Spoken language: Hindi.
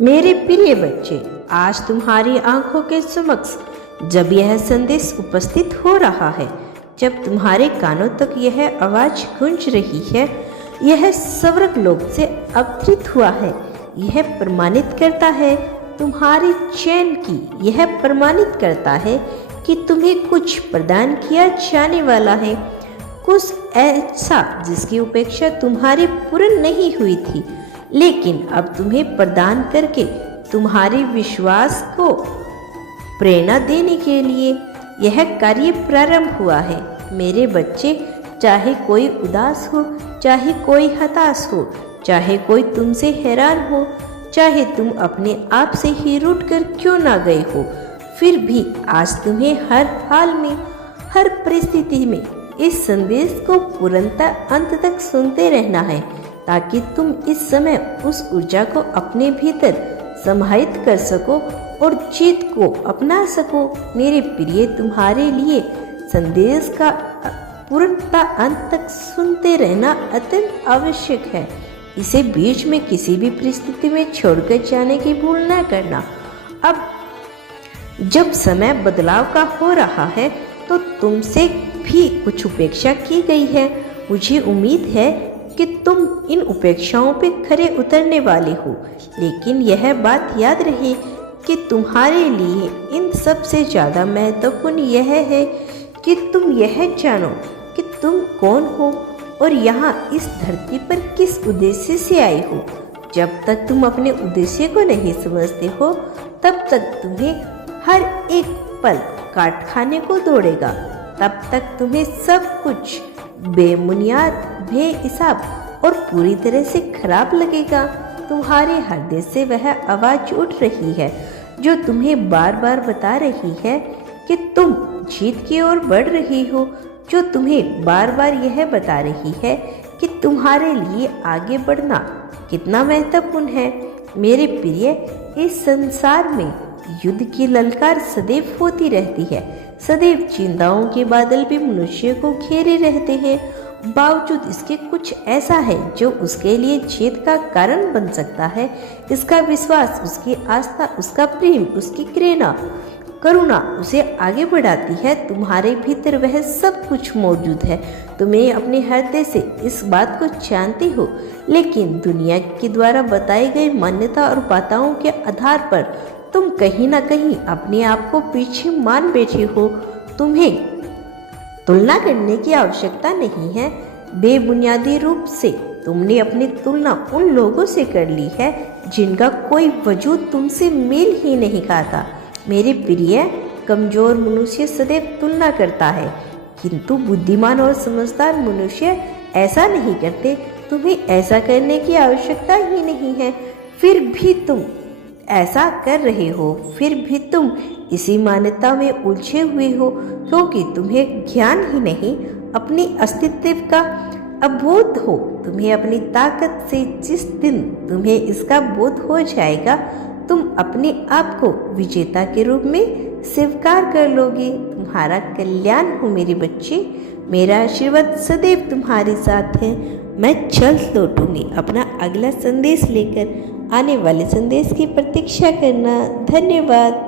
मेरे प्रिय बच्चे, आज तुम्हारी आंखों के समक्ष जब यह संदेश उपस्थित हो रहा है, जब तुम्हारे कानों तक यह आवाज गूंज रही है, यह स्वर्ग लोक से अवतरित हुआ है। यह प्रमाणित करता है तुम्हारे चैन की, यह प्रमाणित करता है कि तुम्हें कुछ प्रदान किया जाने वाला है, कुछ ऐसा जिसकी उपेक्षा तुम्हारी पूर्ण नहीं हुई थी, लेकिन अब तुम्हें प्रदान करके तुम्हारे विश्वास को प्रेरणा देने के लिए यह कार्य प्रारंभ हुआ है। मेरे बच्चे, चाहे कोई उदास हो, चाहे कोई हताश हो, चाहे कोई तुमसे हैरान हो, चाहे तुम अपने आप से ही रूठ कर क्यों ना गए हो, फिर भी आज तुम्हें हर हाल में, हर परिस्थिति में इस संदेश को पूर्णतः अंत तक सुनते रहना है, ताकि तुम इस समय उस ऊर्जा को अपने भीतर समाहित कर सको और जीत को अपना सको। मेरे प्रिय, तुम्हारे लिए संदेश का पूर्णतः अंत तक सुनते रहना अत्यंत आवश्यक है। इसे बीच में किसी भी परिस्थिति में छोड़कर जाने की भूल न करना। अब जब समय बदलाव का हो रहा है, तो तुमसे भी कुछ उपेक्षा की गई है। मुझे उम्मीद है कि तुम इन उपेक्षाओं पे खरे उतरने वाले हो, लेकिन यह बात याद रहे कि तुम्हारे लिए इन सबसे ज़्यादा महत्वपूर्ण यह है कि तुम यह जानो कि तुम कौन हो और यहाँ इस धरती पर किस उद्देश्य से आए हो। जब तक तुम अपने उद्देश्य को नहीं समझते हो, तब तक तुम्हें हर एक पल काट खाने को दौड़ेगा। तब तक तुम्हें सब कुछ बेबुनियाद, बेहिसाब और पूरी तरह से खराब लगेगा। तुम्हारे हृदय से वह आवाज उठ रही है जो तुम्हें बार बार बता रही है कि तुम जीत की ओर बढ़ रही हो, जो तुम्हें बार बार यह बता रही है कि तुम्हारे लिए आगे बढ़ना कितना महत्वपूर्ण है। मेरे प्रिय, इस संसार में युद्ध की ललकार सदैव होती रहती है। सदैव चिंताओं के बादल भी मनुष्य को घेरे रहते हैं। बावजूद इसके कुछ ऐसा है जो उसके लिए जीत का कारण बन सकता है। इसका विश्वास, उसकी आस्था, उसका प्रेम, उसकी प्रेरणा, करुणा उसे आगे बढ़ाती है। तुम्हारे भीतर वह सब कुछ मौजूद है। तुम्हें अपने हृदय से इस बात को जानती हो, लेकिन दुनिया के द्वारा बताई गई मान्यता और बाधाओं के आधार पर तुम कहीं ना कहीं अपने आप को पीछे मान बैठे हो। तुम्हें तुलना करने की आवश्यकता नहीं है। बेबुनियादी रूप से तुमने अपनी तुलना उन लोगों से कर ली है जिनका कोई वजूद तुमसे मेल ही नहीं खाता। मेरे प्रिय, कमजोर मनुष्य सदैव तुलना करता है, किंतु बुद्धिमान और समझदार मनुष्य ऐसा नहीं करते। तुम्हें ऐसा करने की आवश्यकता ही नहीं है। फिर भी तुम ऐसा कर रहे हो, फिर भी तुम इसी मान्यता में उलझे हुए हो, क्योंकि तुम्हें ज्ञान ही नहीं, अपनी अस्तित्व का अबोध हो। तुम्हें अपनी ताकत से जिस दिन तुम्हें इसका बोध हो जाएगा, तुम अपने आप को विजेता के रूप में स्वीकार कर लोगे। तुम्हारा कल्याण हो मेरे बच्चे। मेरा आशीर्वाद सदैव तुम्हारे साथ है। मैं जल्द लौटूंगी अपना अगला संदेश लेकर। आने वाले संदेश की प्रतीक्षा करना। धन्यवाद।